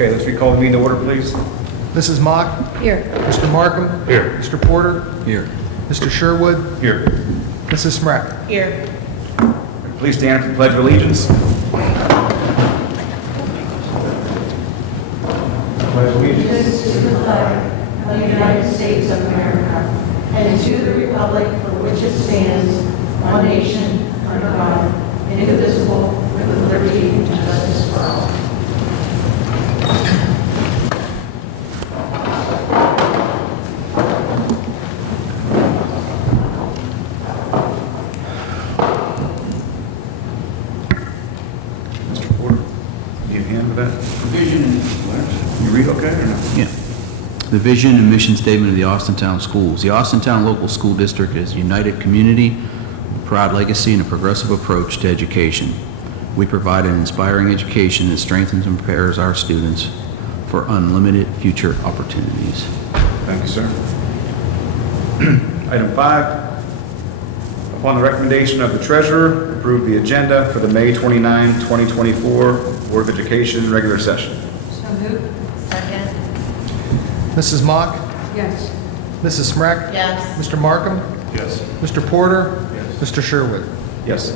Okay, let's recall the meeting to order, please. Mrs. Mock? Here. Mr. Markham? Here. Mr. Porter? Here. Mr. Sherwood? Here. Mrs. Smrek? Here. Please stand for the Pledge of Allegiance. Pledge of Allegiance. This is the flag of the United States of America, and to the republic for which it stands, one nation, under God, indivisible, with liberty and justice for all. Mr. Porter, do you have a hand with that? You read okay or no? Yeah. The vision and mission statement of the Austintown Schools. The Austintown Local School District is a united community, a proud legacy, and a progressive approach to education. We provide an inspiring education that strengthens and prepares our students for unlimited future opportunities. Thank you, sir. Item 5, upon the recommendation of the treasurer, approve the agenda for the May 29, 2024 Board of Education regular session. So moved. Second. Mrs. Mock? Yes. Mrs. Smrek? Yes. Mr. Markham? Yes. Mr. Porter? Yes. Mr. Sherwood? Yes.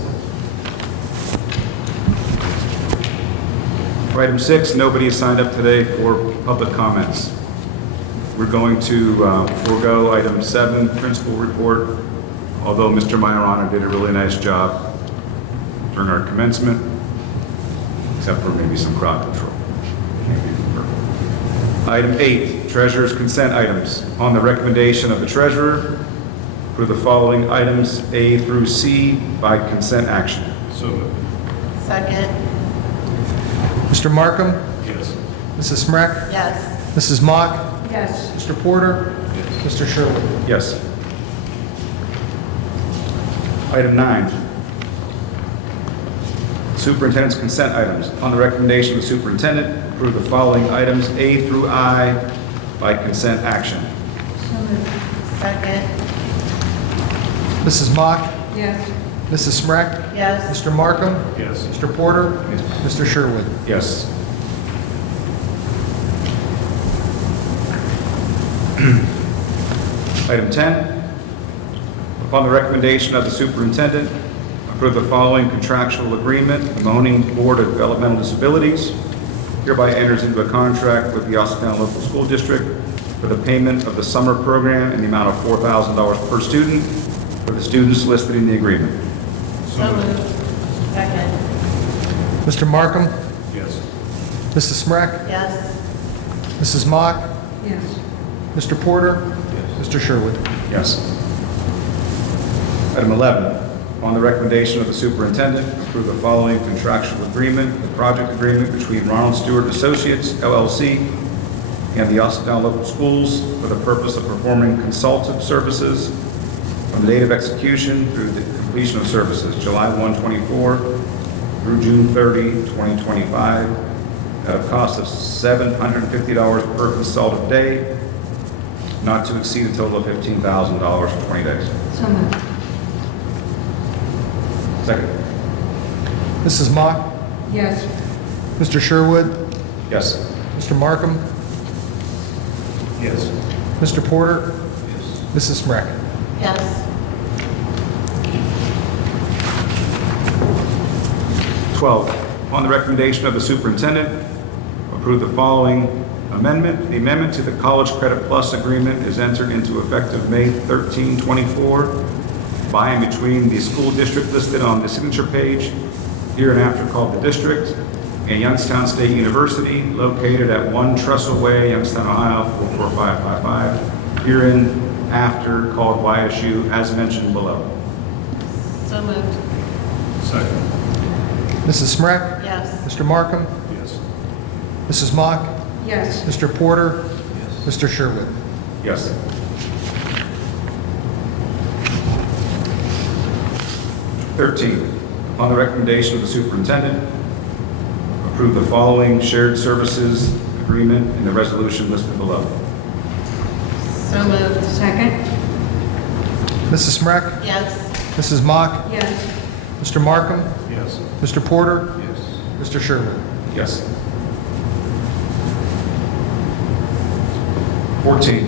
For item 6, nobody has signed up today for public comments. We're going to forego item 7, principal report, although Mr. Majorana did a really nice job during our commencement, except for maybe some crowd control. Can't be perfect. Item 8, treasurer's consent items. On the recommendation of the treasurer, for the following items A through C by consent action. So moved. Second. Mr. Markham? Yes. Mrs. Smrek? Yes. Mrs. Mock? Yes. Mr. Porter? Mr. Sherwood? Yes. Item 9, superintendent's consent items. On the recommendation of the superintendent, approve the following items A through I by consent action. So moved. Second. Mrs. Mock? Yes. Mrs. Smrek? Yes. Mr. Markham? Yes. Mr. Porter? Mr. Sherwood? Yes. Item 10, upon the recommendation of the superintendent, approve the following contractual agreement. The Mahoning Board of Developmental Disabilities hereby enters into a contract with the Austintown Local School District for the payment of the summer program in the amount of $4,000 per student for the students listed in the agreement. So moved. Second. Mr. Markham? Yes. Mrs. Smrek? Yes. Mrs. Mock? Yes. Mr. Porter? Mr. Sherwood? Yes. Item 11, upon the recommendation of the superintendent, approve the following contractual agreement, the project agreement between Ronald Stewart Associates, LLC, and the Austintown Local Schools for the purpose of performing consultative services from the date of execution through the completion of services, July 1, 24 through June 30, 2025, at a cost of $750 per consultative day, not to exceed a total of $15,000 for 20 days. So moved. Second. Mrs. Mock? Yes. Mr. Sherwood? Yes. Mr. Markham? Yes. Mr. Porter? Yes. Mrs. Smrek? Yes. 12, upon the recommendation of the superintendent, approve the following amendment. The amendment to the College Credit Plus agreement is entered into effective May 13, 24, by and between the school district listed on the signature page, hereinafter called the district, and Youngstown State University, located at 1 Trestle Way, Youngstown, Ohio, 44555, hereinafter called YSU, as mentioned below. So moved. Second. Mrs. Smrek? Yes. Mr. Markham? Yes. Mrs. Mock? Yes. Mr. Porter? Mr. Sherwood? Yes. Thirteen, upon the recommendation of the superintendent, approve the following shared services agreement in the resolution listed below. So moved. Second. Mrs. Smrek? Yes. Mrs. Mock? Yes. Mr. Markham? Yes. Mr. Porter? Yes. Mr. Sherwood? Yes. 14,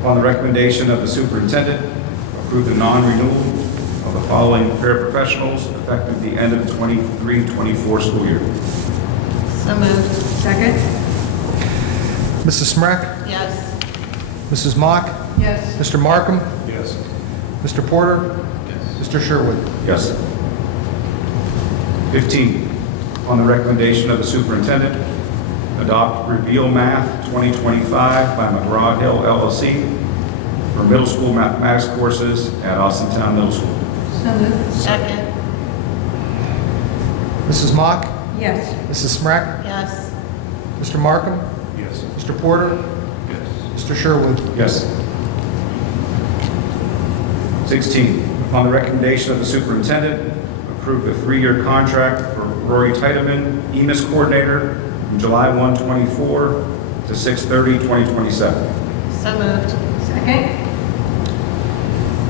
upon the recommendation of the superintendent, approve the non-renewal of the following paraprofessionals effective the end of the 23-24 school year. So moved. Second? Mrs. Smrek? Yes. Mrs. Mock? Yes. Mr. Markham? Yes. Mr. Porter? Mr. Sherwood? Yes. 15, on the recommendation of the superintendent, adopt Reveal Math 2025 by McGraw-Hill LLC for middle school mathematics courses at Austintown Middle School. So moved. Second? Mrs. Mock? Yes. Mrs. Smrek? Yes. Mr. Markham? Yes. Mr. Porter? Yes. Mr. Sherwood? Yes. 16, upon the recommendation of the superintendent, approve the 3-year contract for Rory Titeman, EMIS coordinator, from July 1, 24 to 6/30/2027. So moved. Second?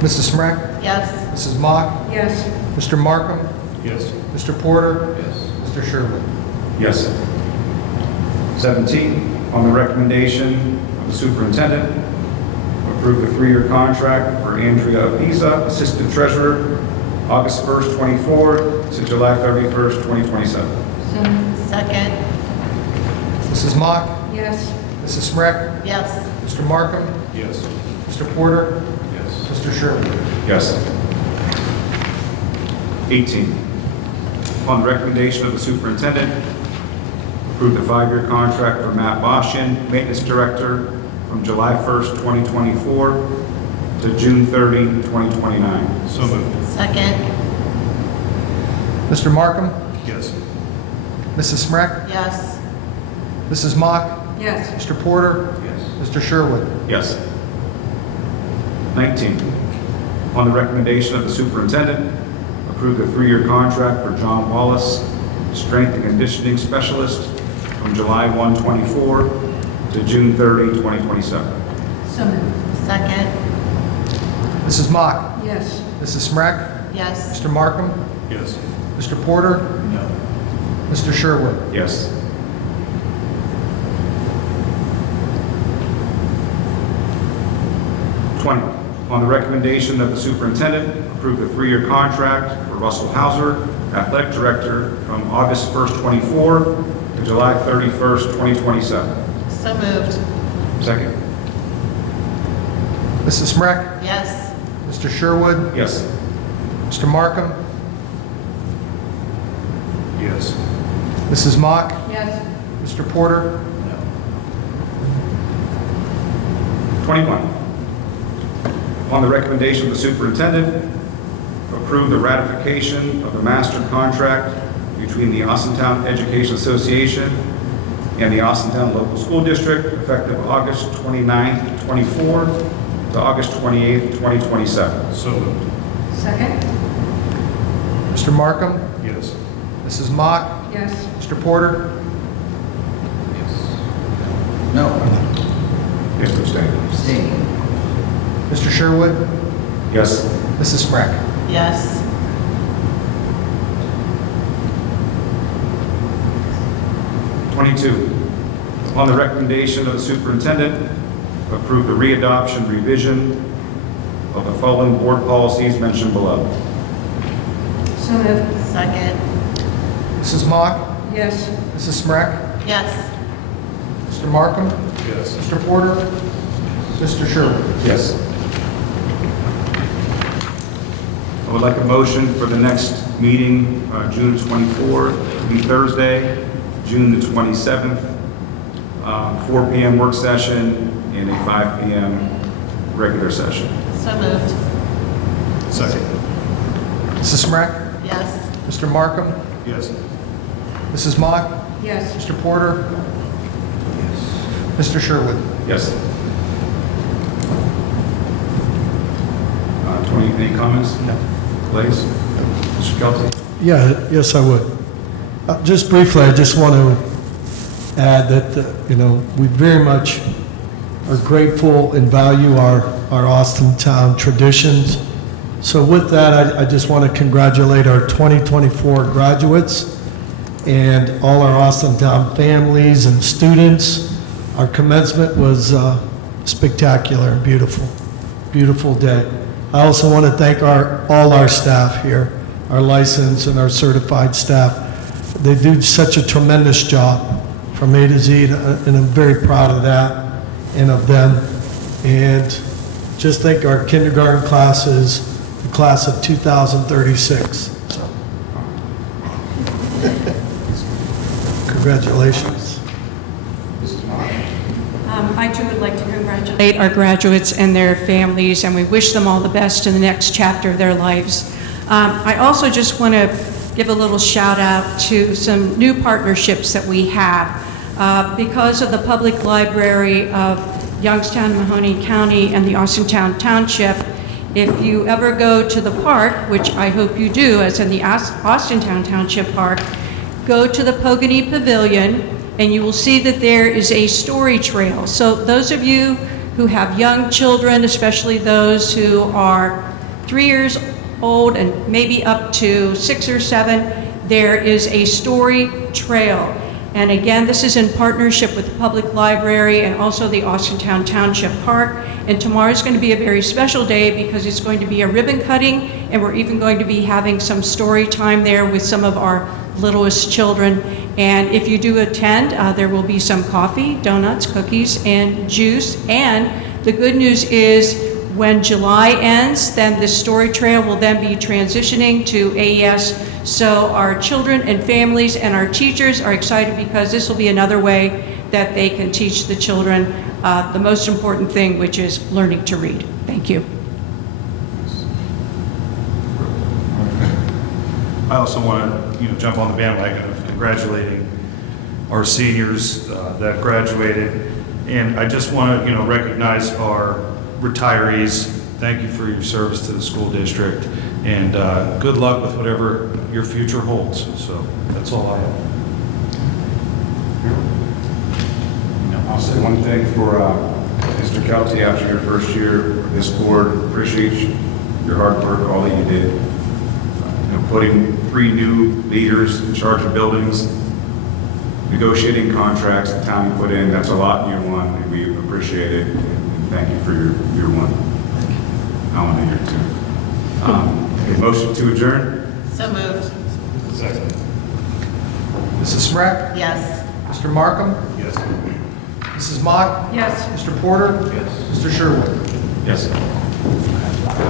Mrs. Smrek? Yes. Mrs. Mock? Yes. Mr. Markham? Yes. Mr. Porter? Yes. Mr. Sherwood? Yes. 17, on the recommendation of the superintendent, approve the 3-year contract for Andrea Pisa, assistant treasurer, August 1st, 24 to July 31st, 2027. So moved. Second? Mrs. Mock? Yes. Mrs. Smrek? Yes. Mr. Markham? Yes. Mr. Porter? Yes. Mr. Sherwood? Yes. 18, upon the recommendation of the superintendent, approve the 5-year contract for Matt Boshin, maintenance director, from July 1st, 2024 to June 30, 2029. So moved. Second? Mr. Markham? Yes. Mrs. Smrek? Yes. Mrs. Mock? Yes. Mr. Porter? Yes. Mr. Sherwood? Yes. 19, on the recommendation of the superintendent, approve the 3-year contract for John Wallace, strength and conditioning specialist, from July 1, 24 to June 30, 2027. So moved. Second? Mrs. Mock? Yes. Mrs. Smrek? Yes. Mr. Markham? Yes. Mr. Porter? No. Mr. Sherwood? Yes. 20, on the recommendation of the superintendent, approve the 3-year contract for Russell Hauser, athletic director, from August 1st, 24 to July 31st, 2027. So moved. Second? Mrs. Smrek? Yes. Mr. Sherwood? Yes. Mr. Markham? Yes. Mrs. Mock? Yes. Mr. Porter? 21, on the recommendation of the superintendent, approve the ratification of the master contract between the Austintown Education Association and the Austintown Local School District effective August 29th, 24 to August 28th, 2027. So moved. Second? Mr. Markham? Yes. Mrs. Mock? Yes. Mr. Porter? No. Yes, to abstain. Abstain. Mr. Sherwood? Yes. Mrs. Smrek? Yes. 22, on the recommendation of the superintendent, approve the readoption revision of the following board policies mentioned below. So moved. Second? Mrs. Mock? Yes. Mrs. Smrek? Yes. Mr. Markham? Yes. Mr. Porter? Mr. Sherwood? Yes. I would like a motion for the next meeting, June 24th, to be Thursday, June the 27th, 4 p.m. work session and a 5 p.m. regular session. So moved. Second. Mrs. Smrek? Yes. Mr. Markham? Yes. Mrs. Mock? Yes. Mr. Porter? Mr. Sherwood? Yes. 20, any comments? No. Please. Mr. Kelsey? Yeah, yes, I would. Just briefly, I just want to add that, we very much are grateful and value our Austintown traditions. So with that, I just want to congratulate our 2024 graduates and all our Austintown families and students. Our commencement was spectacular and beautiful, beautiful day. I also want to thank all our staff here, our licensed and our certified staff. They do such a tremendous job from A to Z, and I'm very proud of that and of them. And just thank our kindergarten classes, the class of 2036. So, congratulations. I too would like to congratulate our graduates and their families, and we wish them all the best in the next chapter of their lives. I also just want to give a little shout out to some new partnerships that we have. Because of the Public Library of Youngstown, Mahoney County, and the Austintown Township, if you ever go to the park, which I hope you do, as in the Austintown Township Park, go to the Pogany Pavilion, and you will see that there is a story trail. So those of you who have young children, especially those who are 3 years old and maybe up to 6 or 7, there is a story trail. And again, this is in partnership with the Public Library and also the Austintown Township Park. And tomorrow is going to be a very special day because it's going to be a ribbon cutting, and we're even going to be having some story time there with some of our littlest children. And if you do attend, there will be some coffee, donuts, cookies, and juice. And the good news is when July ends, then the story trail will then be transitioning to AES. So our children and families and our teachers are excited because this will be another way that they can teach the children the most important thing, which is learning to read. Thank you. I also want to, jump on the bandwagon of congratulating our seniors that graduated, and I just want to, recognize our retirees. Thank you for your service to the school district, and good luck with whatever your future holds. So that's all I have. I'll say one thing for Mr. Kelty. After your first year, this board appreciates your hard work, all that you did. Putting 3 new leaders in charge of buildings, negotiating contracts the town put in, that's a lot in year 1, and we appreciate it. And thank you for your year 1. I want to year 2. A motion to adjourn? So moved. Second. Mrs. Smrek? Yes. Mr. Markham? Yes. Mrs. Mock? Yes. Mr. Porter? Yes. Mr. Sherwood? Yes.